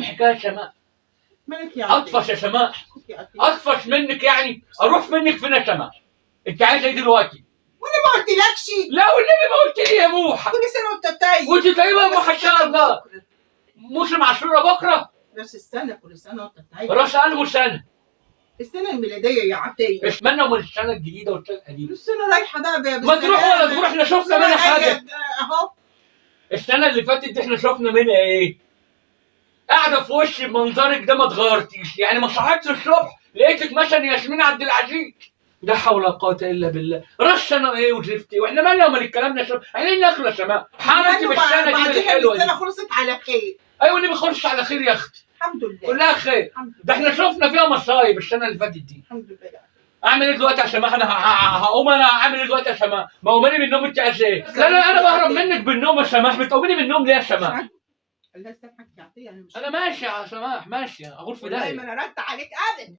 فيهم حكايه يا شماء. مالك يا عطيه؟ اطفش يا شماء، يا عطيه اطفش منك يعني، اروح منك فين يا شماء؟ انت عايزه ايه دلوقتي؟ وانا ما قلتلكش؟ لا والنبي ما قلت لي يا موحه. كل سنه وانت طيب. وانت طيبه يا بس موحه ان شاء الله. موسم عاشوراء بكره. راس السنه، كل سنه وانت طيب. راس انه سنه؟ السنه الميلاديه يا عطيه. اشمعنى من السنه الجديده والسنه القديمه؟ السنه رايحه بقى ما تروح ولا تروح، احنا شفنا منها حاجه. اهو. السنه اللي فاتت دي احنا شفنا منها ايه؟ قاعده في وشي بمنظرك ده ما اتغيرتيش، يعني ما صحيتش الصبح لقيتك مثلا ياسمين عبد العزيز. لا حول ولا قوه الا بالله. راس سنه ايه وزفتي، واحنا مالنا ومال الكلام ده؟ احنا ليه ناكل يا شماء؟ حملتي بالسنه دي الحلوه دي. السنه خلصت على خير. ايوه اللي بيخلص على خير يا اختي. الحمد لله. كلها خير. الحمد لله. ده احنا شفنا فيها مصايب السنه اللي فاتت دي. الحمد لله. اعمل ايه دلوقتي يا شماء؟ انا هقوم، انا اعمل ايه دلوقتي يا شماء؟ ما قوماني من النوم انت عايزه ايه؟ لا لا انا بهرب منك بالنوم يا شماء، بتقوميني من النوم ليه يا شماء؟ الله يسامحك يا عطيه، انا مش انا ماشي يا سماح، ماشي اغور في والله داهيه. ما انا رد عليك ابدا.